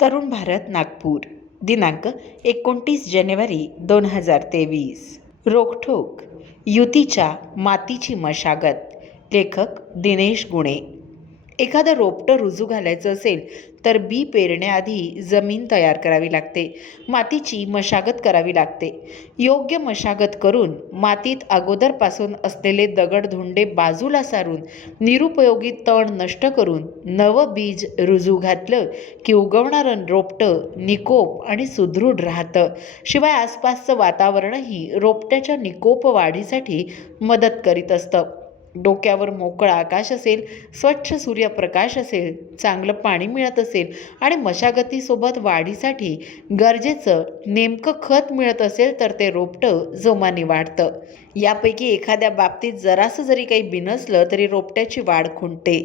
तरुण भारत नागपूर दिनांक 29 जानेवारी 2023. रोखोक युतीच्या मातीची मशागत. लेखक दिनेश गुणे. एखादं रोपटं रुजू घालायचं असेल तर बी पेरण्याआधी जमीन तयार करावी लागते, मातीची मशागत करावी लागते. योग्य मशागत करून मातीत अगोदरपासून असलेले दगडधोंडे बाजूला सारून निरुपयोगी तण नष्ट करून नवं बीज रुजू घातलं की उगवणारं रोपटं निकोप आणि सुदृढ राहतं. शिवाय आसपासचं वातावरणही रोपट्याच्या निकोप वाढीसाठी मदत करीत असतं. डोक्यावर मोकळं आकाश असेल, स्वच्छ सूर्यप्रकाश असेल, चांगलं पाणी मिळत असेल आणि मशागतीसोबत वाढीसाठी गरजेचं नेमकं खत मिळत असेल तर ते रोपटं जोमाने वाढतं. यापैकी एखाद्या बाबतीत जरासं जरी काही बिनसलं तरी रोपट्याची वाढ खुंटते.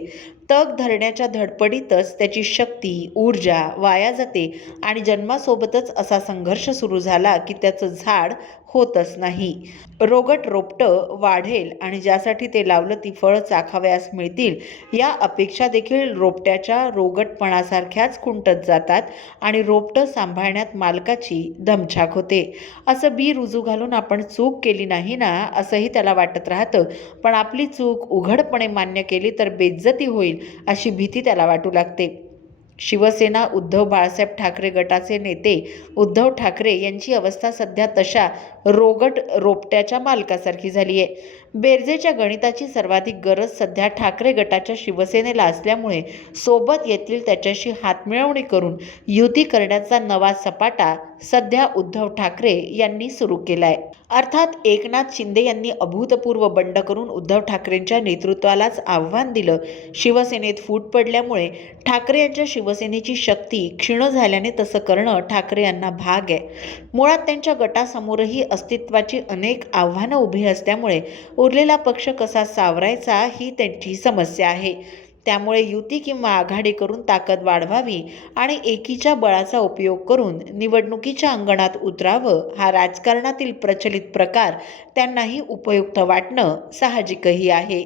तग धरण्याच्या धडपडीतच त्याची शक्ती, ऊर्जा वाया जाते आणि जन्मासोबतच असा संघर्ष सुरू झाला की त्याचं झाड होतच नाही. रोगट रोपटं वाढेल आणि ज्यासाठी ते लावलं ती फळं चाखावयास मिळतील या अपेक्षा देखील रोपट्याच्या रोगटपणासारख्याच खुंटत जातात आणि रोपटं सांभाळण्यात मालकाची दमछाक होते. असं बी रुजू घालून आपण चूक केली नाही ना असंही त्याला वाटत राहतं, पण आपली चूक उघडपणे मान्य केली तर बेइज्जती होईल अशी भीती त्याला वाटू लागते. शिवसेना उद्धव बाळासाहेब ठाकरे गटाचे नेते उद्धव ठाकरे यांची अवस्था सध्या तशा रोगट रोपट्याच्या मालकासारखी झाली आहे. बेरजेच्या गणिताची सर्वाधिक गरज सध्या ठाकरे गटाच्या शिवसेनेला असल्यामुळे सोबत येतील त्याच्याशी हातमिळवणी करून युती करण्याचा नवा सपाटा सध्या उद्धव ठाकरे यांनी सुरू केलाय. अर्थात एकनाथ शिंदे यांनी अभूतपूर्व बंड करून उद्धव ठाकरेंच्या नेतृत्वालाच आव्हान दिलं. शिवसेनेत फूट पडल्यामुळे ठाकरे यांच्या शिवसेनेची शक्ती क्षीण झाल्याने तसं करणं ठाकरे यांना भाग आहे. मुळात त्यांच्या गटासमोरही अस्तित्वाची अनेक आव्हानं उभी असल्यामुळे उरलेला पक्ष कसा सावरायचा ही त्यांची समस्या आहे. त्यामुळे युती किंवा आघाडी करून ताकद वाढवावी आणि एकीच्या बळाचा उपयोग करून निवडणुकीच्या अंगणात उतरावं हा राजकारणातील प्रचलित प्रकार त्यांनाही उपयुक्त वाटणं साहजिकही आहे.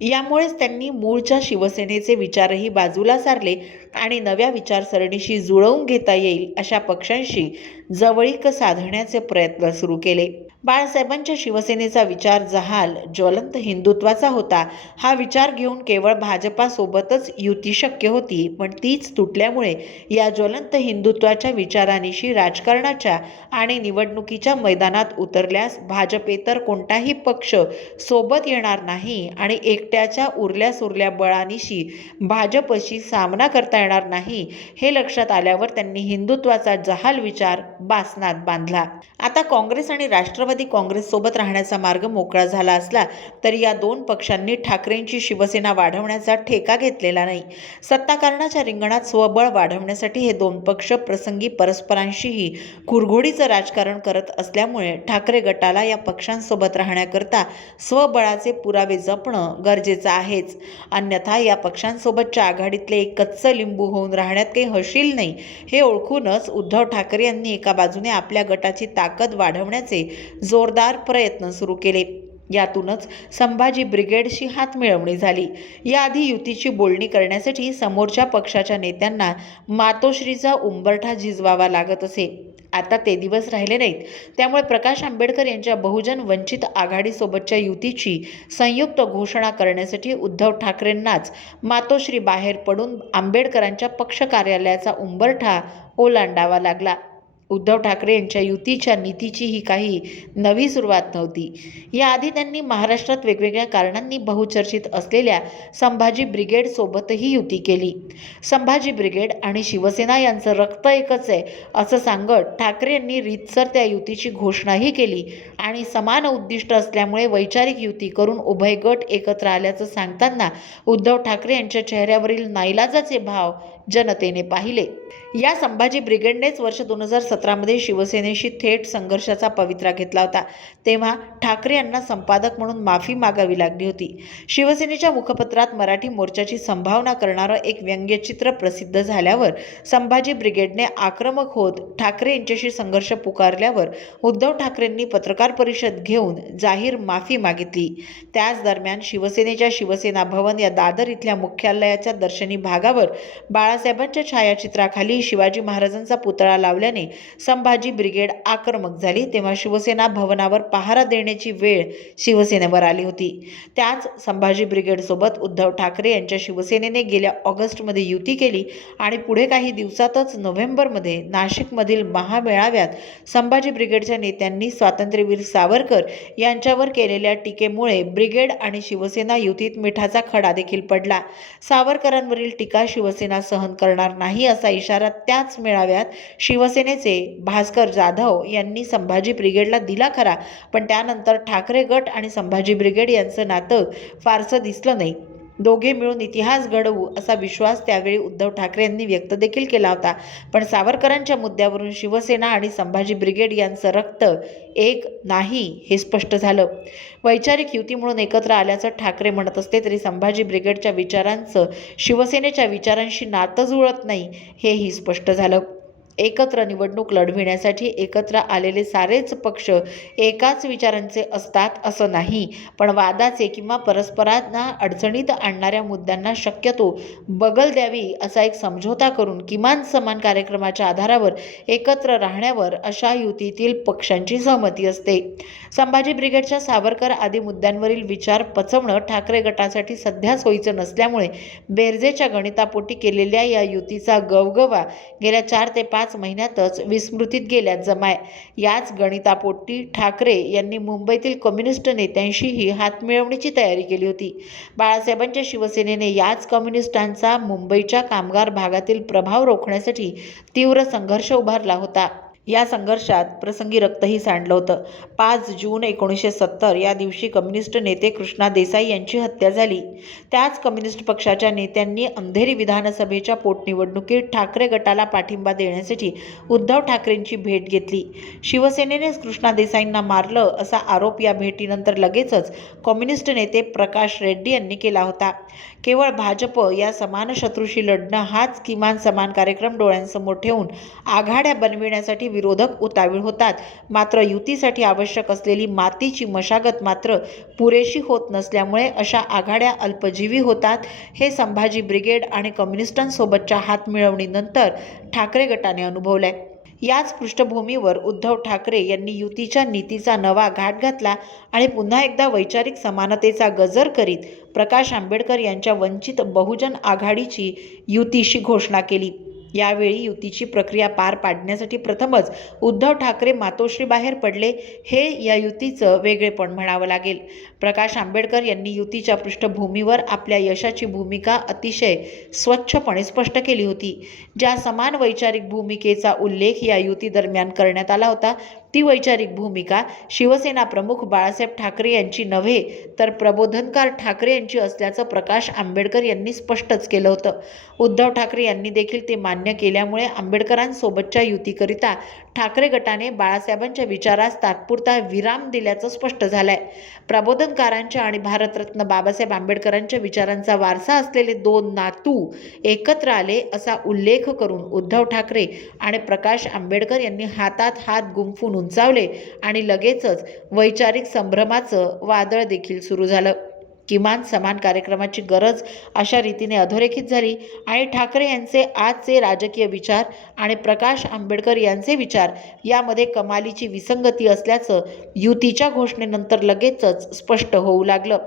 यामुळेच त्यांनी मूळच्या शिवसेनेचे विचारही बाजूला सारले आणि नव्या विचारसरणीशी जुळवून घेता येईल अशा पक्षांशी जवळीक साधण्याचे प्रयत्न सुरू केले. बाळासाहेबांच्या शिवसेनेचा विचार जहाल ज्वलंत हिंदुत्वाचा होता. हा विचार घेऊन केवळ भाजपासोबतच युती शक्य होती, पण तीच तुटल्यामुळे या ज्वलंत हिंदुत्वाच्या विचारांनिशी राजकारणाच्या आणि निवडणुकीच्या मैदानात उतरल्यास भाजपेतर कोणताही पक्ष सोबत येणार नाही आणि एकट्याच्या उरल्या सुरल्या बळानिशी भाजपशी सामना करता येणार नाही हे लक्षात आल्यावर त्यांनी हिंदुत्वाचा जहाल विचार बासनात बांधला. आता काँग्रेस आणि राष्ट्रवादी काँग्रेस सोबत राहण्याचा मार्ग मोकळा झाला असला तरी या दोन पक्षांनी ठाकरेंची शिवसेना वाढवण्याचा ठेका घेतलेला नाही. सत्ताकारणाच्या रिंगणात स्वबळ वाढवण्यासाठी हे दोन पक्ष प्रसंगी परस्परांशीही कुरघोडीचं राजकारण करत असल्यामुळे ठाकरे गटाला या पक्षांसोबत राहण्याकरता स्वबळाचे पुरावे जपणं गरजेचं आहेच. अन्यथा या पक्षांसोबतच्या आघाडीतले एक कच्चं लिंबू होऊन राहण्यात काही हशील नाही हे ओळखूनच उद्धव ठाकरे यांनी एका बाजूने आपल्या गटाची ताकद वाढवण्याचे जोरदार प्रयत्न सुरू केले. यातूनच संभाजी ब्रिगेडशी हातमिळवणी झाली. याआधी युतीची बोलणी करण्यासाठी समोरच्या पक्षाच्या नेत्यांना मातोश्रीचा उंबरठा झिजवावा लागत असे. आता ते दिवस राहिले नाहीत. त्यामुळे प्रकाश आंबेडकर यांच्या बहुजन वंचित आघाडीसोबतच्या युतीची संयुक्त घोषणा करण्यासाठी उद्धव ठाकरेंनाच मातोश्री बाहेर पडून आंबेडकरांच्या पक्ष कार्यालयाचा उंबरठा ओलांडावा लागला. उद्धव ठाकरे यांच्या युतीच्या नीतीची ही काही नवी सुरुवात नव्हती. याआधी त्यांनी महाराष्ट्रात वेगवेगळ्या कारणांनी बहुचर्चित असलेल्या संभाजी ब्रिगेडसोबतही युती केली. संभाजी ब्रिगेड आणि शिवसेना यांचं रक्त एकच आहे असं सांगत ठाकरे यांनी रीतसर त्या युतीची घोषणाही केली आणि समान उद्दिष्ट असल्यामुळे वैचारिक युती करून उभय गट एकत्र आल्याचं सांगताना उद्धव ठाकरे यांच्या चेहऱ्यावरील नाईलाजाचे भाव जनतेने पाहिले. या संभाजी ब्रिगेडनेच वर्ष 2017 2017मध्ये शिवसेनेशी थेट संघर्षाचा पवित्रा घेतला होता, तेव्हा ठाकरे यांना संपादक म्हणून माफी मागावी लागली होती. शिवसेनेच्या मुखपत्रात मराठी मोर्चाची संभावना करणारं एक व्यंग्यचित्र प्रसिद्ध झाल्यावर संभाजी ब्रिगेडने आक्रमक होत ठाकरे यांच्याशी संघर्ष पुकारल्यावर उद्धव ठाकरेंनी पत्रकार परिषद घेऊन जाहीर माफी मागितली. त्याच दरम्यान शिवसेनेच्या शिवसेना भवन या दादर इथल्या मुख्यालयाच्या दर्शनी भागावर बाळासाहेबांच्या छायाचित्राखाली शिवाजी महाराजांचा पुतळा लावल्याने संभाजी ब्रिगेड आक्रमक झाली. तेव्हा शिवसेना भवनावर पहारा देण्याची वेळ शिवसेनेवर आली होती. त्याच संभाजी ब्रिगेडसोबत उद्धव ठाकरे यांच्या शिवसेनेने गेल्या ऑगस्टमध्ये युती केली आणि पुढे काही दिवसातच नोव्हेंबरमध्ये नाशिकमधील महामेळाव्यात संभाजी ब्रिगेडच्या नेत्यांनी स्वातंत्र्यवीर सावरकर यांच्यावर केलेल्या टीकेमुळे ब्रिगेड आणि शिवसेना युतीत मिठाचा खडा देखील पडला. सावरकरांवरील टीका शिवसेना सहन करणार नाही असा इशारा त्याच मेळाव्यात शिवसेनेचे भास्कर जाधव यांनी संभाजी ब्रिगेडला दिला खरा, पण त्यानंतर ठाकरे गट आणि संभाजी ब्रिगेड यांचं नातं फारसं दिसलं नाही. दोघे मिळून इतिहास घडवू असा विश्वास त्यावेळी उद्धव ठाकरे यांनी व्यक्त देखील केला होता. पण सावरकरांच्या मुद्द्यावरून शिवसेना आणि संभाजी ब्रिगेड यांचं रक्त एक नाही हे स्पष्ट झालं. वैचारिक युती म्हणून एकत्र आल्याचं ठाकरे म्हणत असते तरी संभाजी ब्रिगेडच्या विचारांचं शिवसेनेच्या विचारांशी नातं जुळत नाही हेही स्पष्ट झालं. एकत्र निवडणूक लढविण्यासाठी एकत्र आलेले सारेच पक्ष एकाच विचारांचे असतात असं नाही, पण वादाचे किंवा परस्परांना अडचणीत आणणाऱ्या मुद्द्यांना शक्यतो बगल द्यावी असा एक समझोता करून किमान समान कार्यक्रमाच्या आधारावर एकत्र राहण्यावर अशा युतीतील पक्षांची सहमती असते. संभाजी ब्रिगेडच्या सावरकर आदी मुद्द्यांवरील विचार पचवणं ठाकरे गटासाठी सध्या सोयीचं नसल्यामुळे बेरजेच्या गणितापोटी केलेल्या या युतीचा गवगवा गेल्या 4 ते 5 महिन्यातच विस्मृतीत गेल्यात जमाय. याच गणितापोटी ठाकरे यांनी मुंबईतील कम्युनिस्ट नेत्यांशीही हातमिळवणीची तयारी केली होती. बाळासाहेबांच्या शिवसेनेने याच कम्युनिस्टांचा मुंबईच्या कामगार भागातील प्रभाव रोखण्यासाठी तीव्र संघर्ष उभारला होता. या संघर्षात प्रसंगी रक्तही सांडलं होतं. 5 जून 1970 या दिवशी कम्युनिस्ट नेते कृष्णा देसाई यांची हत्या झाली. त्याच कम्युनिस्ट पक्षाच्या नेत्यांनी अंधेरी विधानसभेच्या पोटनिवडणुकीत ठाकरे गटाला पाठिंबा देण्यासाठी उद्धव ठाकरेंची भेट घेतली. शिवसेनेनेच कृष्णा देसाईंना मारलं असा आरोप या भेटीनंतर लगेचच कम्युनिस्ट नेते प्रकाश रेड्डी यांनी केला होता. केवळ भाजप या समान शत्रूशी लढणं हाच किमान समान कार्यक्रम डोळ्यांसमोर ठेवून आघाड्या बनविण्यासाठी विरोधक उतावीळ होतात. मात्र युतीसाठी आवश्यक असलेली मातीची मशागत मात्र पुरेशी होत नसल्यामुळे अशा आघाड्या अल्पजीवी होतात. हे संभाजी ब्रिगेड आणि कम्युनिस्टांसोबतच्या हातमिळवणीनंतर ठाकरे गटाने अनुभवलंय. याच पृष्ठभूमीवर उद्धव ठाकरे यांनी युतीच्या नीतीचा नवा घाट घातला आणि पुन्हा एकदा वैचारिक समानतेचा गजर करीत प्रकाश आंबेडकर यांच्या वंचित बहुजन आघाडीची युतीशी घोषणा केली. यावेळी युतीची प्रक्रिया पार पाडण्यासाठी प्रथमच उद्धव ठाकरे मातोश्रीबाहेर पडले. हे या युतीचं वेगळेपण म्हणावं लागेल. प्रकाश आंबेडकर यांनी युतीच्या पृष्ठभूमीवर आपल्या यशाची भूमिका अतिशय स्वच्छपणे स्पष्ट केली होती. ज्या समान वैचारिक भूमिकेचा उल्लेख या युती दरम्यान करण्यात आला होता ती वैचारिक भूमिका शिवसेना प्रमुख बाळासाहेब ठाकरे यांची नव्हे तर प्रबोधनकार ठाकरे यांची असल्याचं प्रकाश आंबेडकर यांनी स्पष्टच केलं होतं. उद्धव ठाकरे यांनी देखील ते मान्य केल्यामुळे आंबेडकरांसोबतच्या युतीकरिता ठाकरे गटाने बाळासाहेबांच्या विचारास तात्पुरता विराम दिल्याचं स्पष्ट झालंय. प्रबोधनकारांच्या आणि भारतरत्न बाबासाहेब आंबेडकरांच्या विचारांचा वारसा असलेले 2 नातू एकत्र आले असा उल्लेख करून उद्धव ठाकरे आणि प्रकाश आंबेडकर यांनी हातात हात गुंफून उंचावले आणि लगेचच वैचारिक संभ्रमाचं वादळ देखील सुरू झालं. किमान समान कार्यक्रमाची गरज अशा रीतीने अधोरेखित झाली आणि ठाकरे यांचे आजचे राजकीय विचार आणि प्रकाश आंबेडकर यांचे विचार यामध्ये कमालीची विसंगती असल्याचं युतीच्या घोषणेनंतर लगेचच स्पष्ट होऊ लागलं.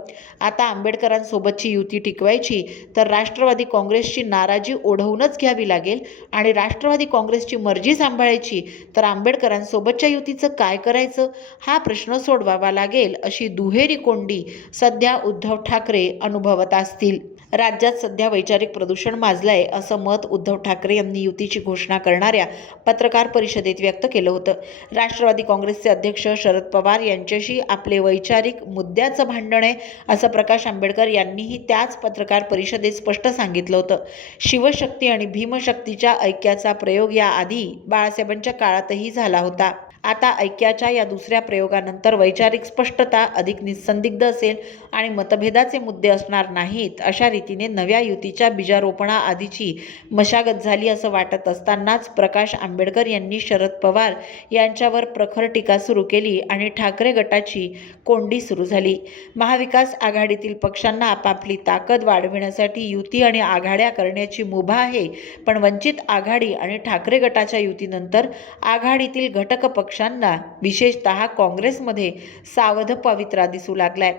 आता आंबेडकरांसोबतची युती टिकवायची तर राष्ट्रवादी काँग्रेसची नाराजी ओढवूनच घ्यावी लागेल आणि राष्ट्रवादी काँग्रेसची मर्जी सांभाळायची तर आंबेडकरांसोबतच्या युतीचं काय करायचं हा प्रश्न सोडवावा लागेल अशी दुहेरी कोंडी सध्या उद्धव उद्धव ठाकरे अनुभवत असतील. राज्यात सध्या वैचारिक प्रदूषण माजलंय असं मत उद्धव ठाकरे यांनी युतीची घोषणा करणाऱ्या पत्रकार परिषदेत व्यक्त केलं होतं. राष्ट्रवादी काँग्रेसचे अध्यक्ष शरद पवार यांच्याशी आपले वैचारिक मुद्द्याचं भांडण आहे असं प्रकाश आंबेडकर यांनीही त्याच पत्रकार परिषदेत स्पष्ट सांगितलं होतं. शिवशक्ती आणि भीमशक्तीच्या ऐक्याचा प्रयोग याआधी बाळासाहेबांच्या काळातही झाला होता. आता ऐक्याच्या या दुसऱ्या प्रयोगानंतर वैचारिक स्पष्टता अधिक निसंदिग्ध असेल आणि मतभेदाचे मुद्दे असणार नाहीत. अशा रीतीने नव्या युतीच्या बीजारोपणाआधीची मशागत झाली असं वाटत असतानाच प्रकाश आंबेडकर यांनी शरद पवार यांच्यावर प्रखर टीका सुरू केली आणि ठाकरे गटाची कोंडी सुरू झाली. महाविकास आघाडीतील पक्षांना आपापली ताकद वाढविण्यासाठी युती आणि आघाड्या करण्याची मुभा आहे, पण वंचित आघाडी आणि ठाकरे गटाच्या युतीनंतर आघाडीतील घटक पक्षांना विशेषतः काँग्रेसमध्ये सावध पवित्रा दिसू लागलाय.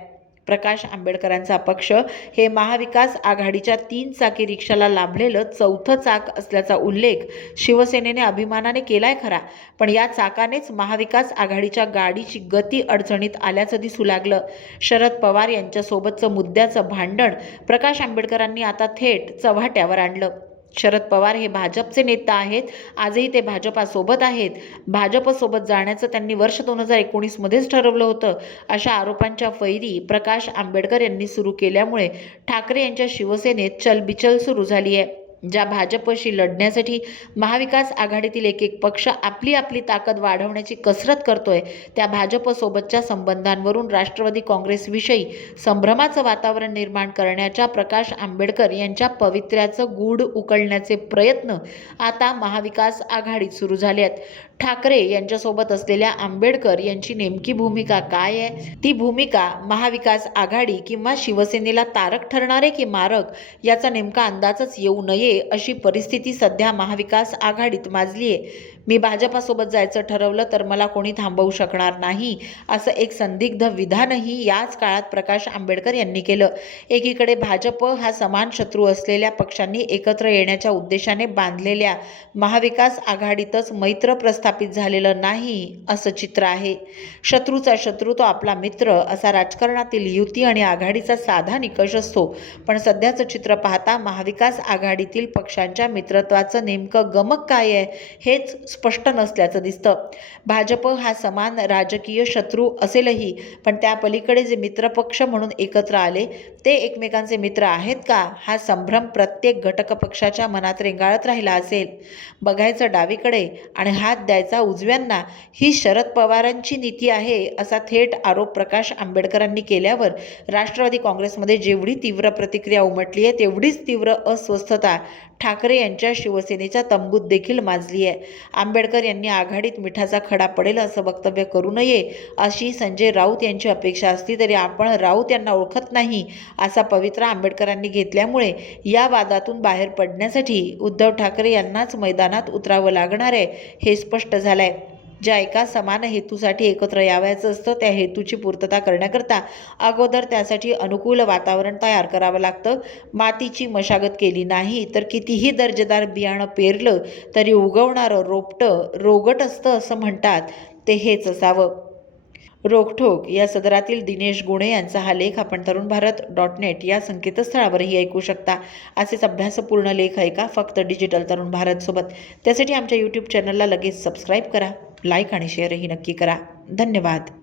प्रकाश आंबेडकरांचा पक्ष हे महाविकास आघाडीच्या 3 चाकी रिक्षाला लाभलेलं चौथं चाक असल्याचा उल्लेख शिवसेनेने अभिमानाने केलाय खरा, पण या चाकानेच महाविकास आघाडीच्या गाडीची गती अडचणीत आल्याचं दिसू लागलं. शरद पवार यांच्यासोबतचं मुद्द्याचं भांडण प्रकाश आंबेडकरांनी आता थेट चव्हाट्यावर आणलं. शरद पवार हे भाजपचे नेता आहेत, आजही ते भाजपासोबत आहेत. भाजपसोबत जाण्याचं त्यांनी वर्ष 2019 मध्येच ठरवलं होतं. अशा आरोपांच्या फैरी प्रकाश आंबेडकर यांनी सुरू केल्यामुळे ठाकरे यांच्या शिवसेनेत चलबिचल सुरू झाली आहे. ज्या भाजपशी लढण्यासाठी महाविकास आघाडीतील एक पक्ष आपली ताकद वाढवण्याची कसरत करतोय, त्या भाजपसोबतच्या संबंधांवरून राष्ट्रवादी काँग्रेसविषयी संभ्रमाचं वातावरण निर्माण करण्याच्या प्रकाश आंबेडकर यांच्या पवित्र्याचं गूढ उकळण्याचे प्रयत्न आता महाविकास आघाडीत सुरू झाले आहेत. ठाकरे यांच्यासोबत असलेल्या आंबेडकर यांची नेमकी भूमिका काय आहे? ती भूमिका महाविकास आघाडी किंवा शिवसेनेला तारक ठरणारे की मारक याचा नेमका अंदाजच येऊ नये अशी परिस्थिती सध्या महाविकास आघाडीत माजली आहे. मी भाजपासोबत जायचं ठरवलं तर मला कोणी थांबवू शकणार नाही असं एक संदिग्ध विधानही याच काळात प्रकाश आंबेडकर यांनी केलं. एकीकडे भाजप हा समान शत्रू असलेल्या पक्षांनी एकत्र येण्याच्या उद्देशाने बांधलेल्या महाविकास आघाडीतच मैत्र प्रस्थापित झालेलं नाही असं चित्र आहे. शत्रूचा शत्रू तो आपला मित्र असा राजकारणातील युती आणि आघाडीचा साधा निकष असतो, पण सध्याचं चित्र पाहता महाविकास आघाडीतील पक्षांच्या मित्रत्वाचं नेमकं गमक काय आहे हेच स्पष्ट नसल्याचं दिसतं. भाजप हा समान राजकीय शत्रू असेलही, पण त्या पलीकडे जे मित्रपक्ष म्हणून एकत्र आले ते एकमेकांचे मित्र आहेत का, हा संभ्रम प्रत्येक घटक पक्षाच्या मनात रेंगाळत राहिला असेल. बघायचं डावीकडे आणि हात द्यायचा उजव्यांना ही शरद पवारांची नीती आहे असा थेट आरोप प्रकाश आंबेडकरांनी केल्यावर राष्ट्रवादी काँग्रेसमध्ये जेवढी तीव्र प्रतिक्रिया उमटली आहे तेवढीच तीव्र अस्वस्थता ठाकरे यांच्या शिवसेनेच्या तंबूत देखील माजली आहे. आंबेडकर यांनी आघाडीत मिठाचा खडा पडेल असं वक्तव्य करू नये अशी संजय राऊत यांची अपेक्षा असली तरी आपण राऊत यांना ओळखत नाही असा पवित्रा आंबेडकरांनी घेतल्यामुळे या वादातून बाहेर पडण्यासाठी उद्धव ठाकरे यांनाच मैदानात उतरावं लागणार आहे हे स्पष्ट झालंय. ज्या एका समान हेतूसाठी एकत्र यावयाचं असतं त्या हेतूची पूर्तता करण्याकरता अगोदर त्यासाठी अनुकूल वातावरण तयार करावं लागतं. मातीची मशागत केली नाही तर कितीही दर्जेदार बियाणं पेरलं तरी उगवणारं रोपटं रोगट असतं असं म्हणतात, ते हेच असावं. रोखठोक या सदरातील दिनेश गुणे यांचा हा लेख आपण तरुणभारत.net या संकेतस्थळावरही ऐकू शकता. असेच अभ्यासपूर्ण लेख ऐका फक्त डिजिटल तरुण भारत सोबत. त्यासाठी आमच्या YouTube चॅनलला लगेच सबस्क्राईब करा, लाईक आणि शेअरही नक्की करा. धन्यवाद.